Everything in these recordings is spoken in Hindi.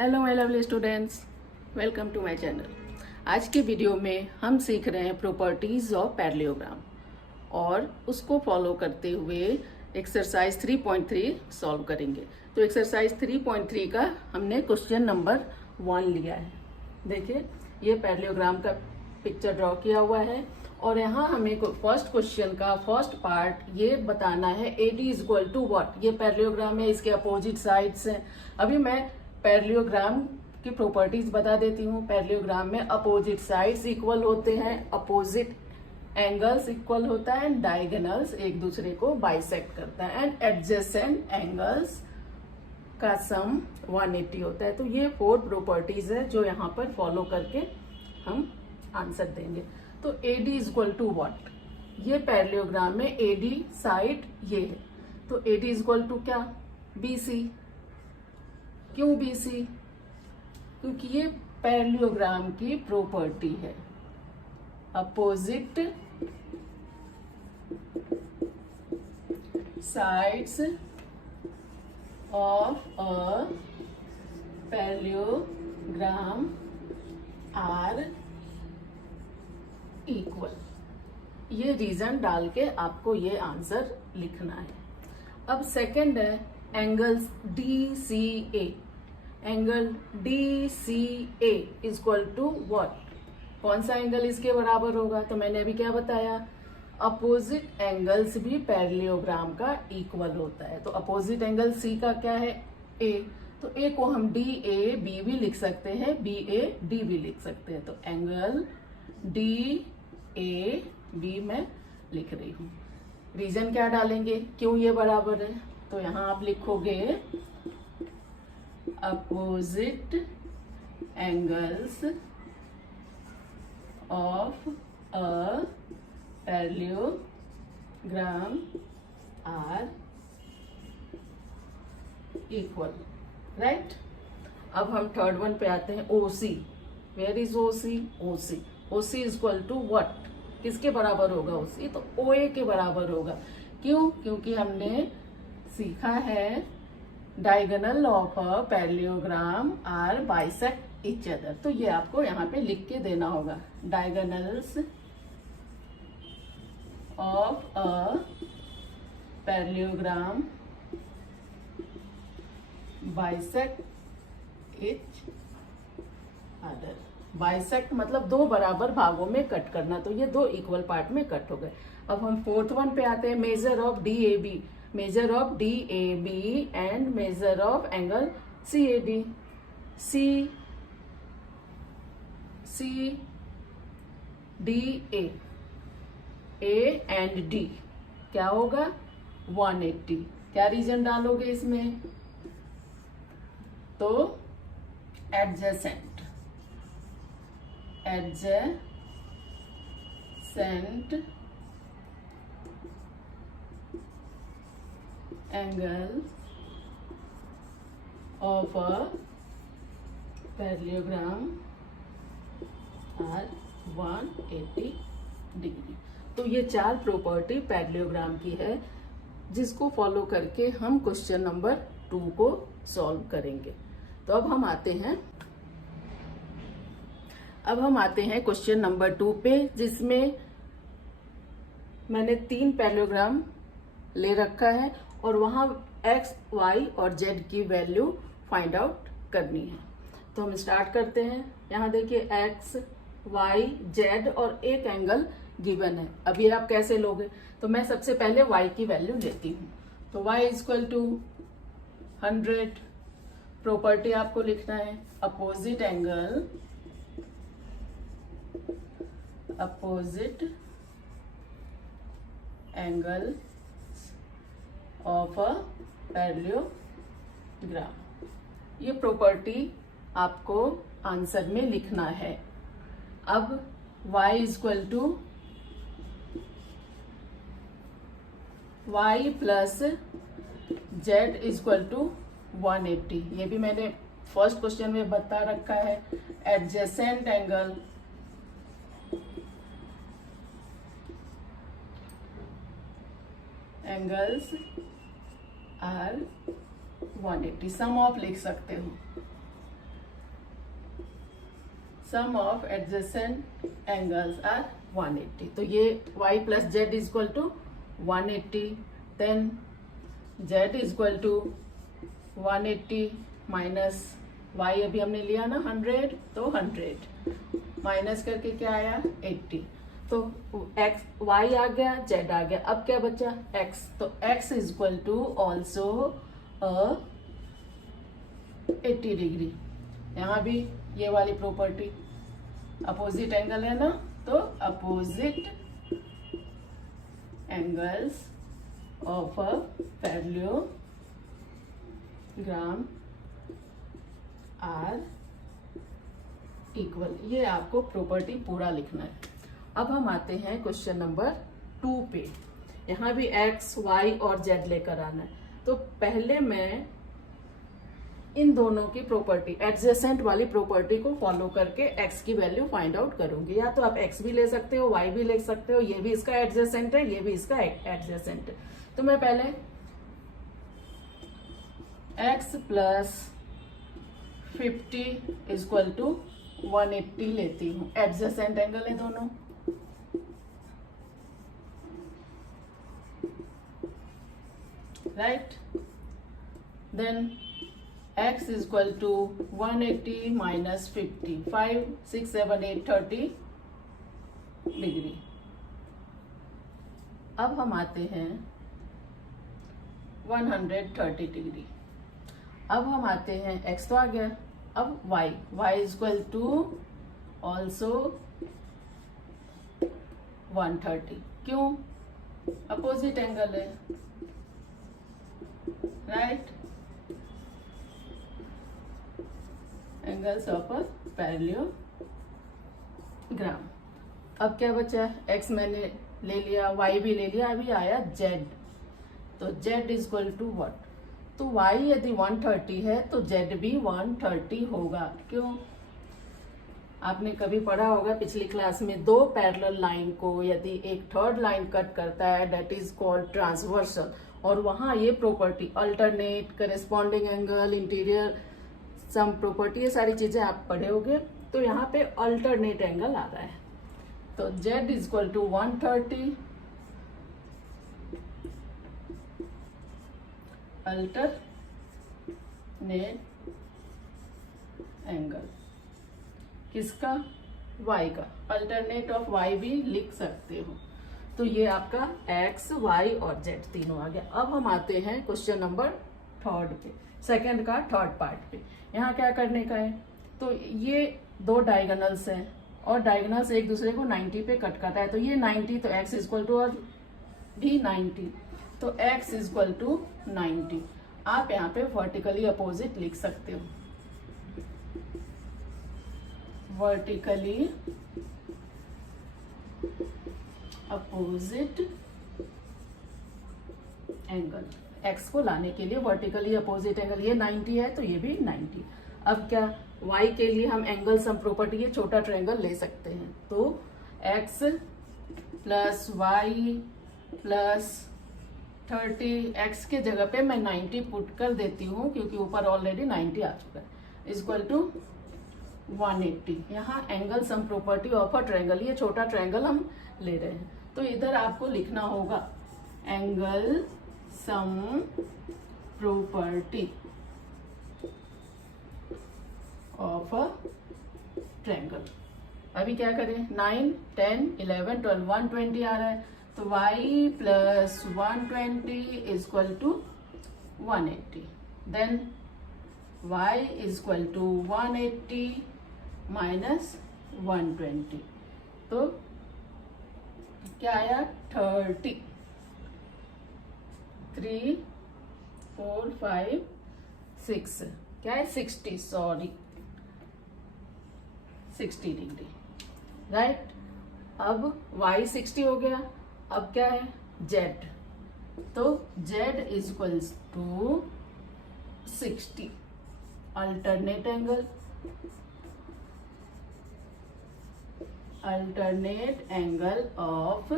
Hello my lovely students, welcome to my channel. आज के वीडियो में हम सीख रहे हैं प्रॉपर्टीज ऑफ पैरेललोग्राम और उसको फॉलो करते हुए एक्सरसाइज 3.3 सॉल्व करेंगे। तो एक्सरसाइज 3.3 का हमने क्वेश्चन नंबर 1 लिया है। देखिए, ये पैरेललोग्राम का पिक्चर ड्रॉ किया हुआ है और यहाँ हमें फर्स्ट क्वेश्चन का फर्स्ट पार्ट ये बताना है AD is equal to what. ये पैरेललोग्राम है, इसके अपोजिट साइड्स हैं। अभी मैं पैरेललोग्राम की प्रॉपर्टीज बता देती हूँ। पैरेललोग्राम में अपोजिट साइड्स इक्वल होते हैं, अपोजिट एंगल्स इक्वल होता है एंड डायगोनल्स एक दूसरे को बाइसेक्ट करता है एंड एडजेसेंट एंगल्स का सम 180 होता है। तो ये 4 प्रॉपर्टीज है जो यहाँ पर फॉलो करके हम आंसर देंगे। तो AD is equal to what, ये पैरेललोग्राम में AD साइड ये है, तो AD इज इक्वल टू क्या, BC। क्यों BC? क्योंकि ये पैरेललोग्राम की प्रॉपर्टी है। Opposite sides of a parallelogram are equal. ये रीजन डाल के आपको ये आंसर लिखना है। अब सेकंड है angles DCA। Angle DCA is equal to what, कौन सा एंगल इसके बराबर होगा? तो मैंने अभी क्या बताया, अपोजिट एंगल्स भी पैरेललोग्राम का इक्वल होता है। तो अपोजिट एंगल C का क्या है, A। तो A को हम DAB भी लिख सकते हैं, BAD भी लिख सकते हैं। तो एंगल DAB मैं लिख रही हूँ। रीजन क्या डालेंगे, क्यों ये बराबर है? तो यहां आप लिखोगे opposite angles of a parallelogram are equal, right. अब हम थर्ड वन पे आते हैं, OC। Where is OC? OC is equal to what, किसके बराबर होगा OC? तो OA के बराबर होगा। क्यों? क्योंकि हमने सीखा है diagonal of a parallelogram are bisect each other. तो ये आपको यहाँ पे लिख के देना होगा, diagonals of a parallelogram bisect each other. Bisect मतलब दो बराबर भागों में कट करना, तो ये 2 इक्वल पार्ट में कट हो गए। अब हम फोर्थ वन पे आते हैं, measure of DAB। Measure of DAB and measure of angle CAD। CDA, A and D क्या होगा, 180। क्या रीजन डालोगे इसमें? तो adjacent angle of a parallelogram are 180 degree. तो ये 4 प्रॉपर्टी पैरेललोग्राम की है जिसको फॉलो करके हम क्वेश्चन नंबर 2 को सॉल्व करेंगे। तो अब हम आते हैं क्वेश्चन नंबर 2 पे, जिसमें मैंने 3 पैरेललोग्राम ले रखा है और वहां X, Y और Z की वैल्यू फाइंड आउट करनी है। तो हम स्टार्ट करते हैं। यहाँ देखिए X, Y, Z और एक एंगल गिवन है। अभी आप कैसे लोगे? तो मैं सबसे पहले Y की वैल्यू लेती हूँ। तो Y is equal to 100। Property आपको लिखना है, opposite angle of a parallelogram. ये प्रॉपर्टी आपको आंसर में लिखना है। अब y is equal to y plus z is equal to 180। ये भी मैंने फर्स्ट क्वेश्चन में बता रखा है। Adjacent angles are 180, sum of लिख सकते हो। Sum of adjacent angles are 180। तो ये y plus z is equal to 180, then z is equal to 180 minus y अभी हमने लिया ना 100, तो 100 माइनस करके क्या आया 80। तो x y आ गया, z आ गया, अब क्या बचा x। तो x is equal to also 80 degree. यहाँ भी ये वाली प्रॉपर्टी, अपोजिट एंगल है ना, तो opposite angles of a parallelogram are equal. ये आपको प्रॉपर्टी पूरा लिखना है। अब हम आते हैं क्वेश्चन नंबर 2 पे। यहाँ भी x, y और z लेकर आना है। तो पहले मैं इन दोनों की प्रॉपर्टी, एडजेसेंट वाली प्रॉपर्टी को फॉलो करके x की वैल्यू फाइंड आउट करूंगी। या तो आप x भी ले सकते हो, y भी ले सकते हो, ये भी इसका एडजेसेंट है, ये भी इसका एडजेसेंट है। तो मैं पहले x प्लस 50 इक्वल टू 180 लेती हूँ। एडजेसेंट एंगल है दोनों। Right, then x is equal to 180 minus 50, 5, 6, 7, 8, 30 degree. अब हम आते हैं 130 डिग्री। अब हम आते हैं x तो आ गया, अब y is equal to also 130। क्यों? अपोजिट एंगल है, right. Angles of a parallelogram. अब क्या बचा? x मैंने ले लिया, y भी ले लिया, अभी आया z। तो z is equal to what? तो y यदि 130 है तो z भी 130 होगा। क्यों? आपने कभी पढ़ा होगा पिछली क्लास में, दो पैरेलल लाइन को यदि एक थर्ड लाइन कट करता है, दैट इज कॉल्ड ट्रांसवर्सल। और वहां ये property alternate, corresponding angle, interior sum property, ये सारी चीजें आप पढ़े होंगे। तो यहाँ पे अल्टरनेट एंगल आ रहा है। तो z is equal to 130 alternate angle. किसका? y का। अल्टरनेट ऑफ y भी लिख सकते हो। तो ये आपका x, y और z तीनों आ गया। अब हम आते हैं क्वेश्चन नंबर 3 पे, सेकंड का थर्ड पार्ट पे। यहाँ क्या करने का है? तो ये दो डायगोनल्स हैं और डायगोनल्स एक दूसरे को 90 पे कट करता है। तो ये 90, तो x इज इक्वल टू और भी 90, तो x इज इक्वल टू 90। आप यहाँ पे वर्टिकली अपोजिट लिख सकते हो, वर्टिकली अपोजिट एंगल। x को लाने के लिए वर्टिकली अपोजिट एंगल, ये 90 है तो ये भी 90। अब क्या? y के लिए हम एंगल सम प्रॉपर्टी, ये छोटा ट्रायंगल ले सकते हैं। तो x plus y plus 30, x के जगह पे मैं 90 पुट कर देती हूँ क्योंकि ऊपर ऑलरेडी 90 आ चुका है, इक्वल टू 180। यहाँ angle sum property of a triangle, ये छोटा ट्रायंगल हम ले रहे हैं। तो इधर आपको लिखना होगा angle sum property of a triangle. अभी क्या करें? 9, 10, 11, 12, 120 आ रहा है। तो y plus 120 is equal to 180। Then y is equal to 180 minus 120। तो क्या आया? 30, 3, 4, 5, 6, क्या है? 60, सॉरी 60 डिग्री, राइट। अब y 60 हो गया। अब क्या है? z। तो z is equals to 60 alternate angle, alternate angle of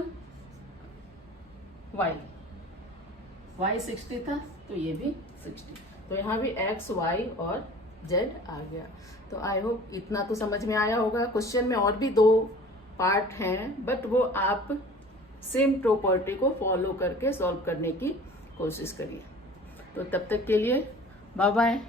y। y 60 था तो ये भी 60। तो यहाँ भी x, y और जेड आ गया। तो आई होप इतना तो समझ में आया होगा। क्वेश्चन में और भी 2 पार्ट हैं, बट वो आप सेम प्रॉपर्टी को फॉलो करके सॉल्व करने की कोशिश करिए। तो तब तक के लिए बाय बाय।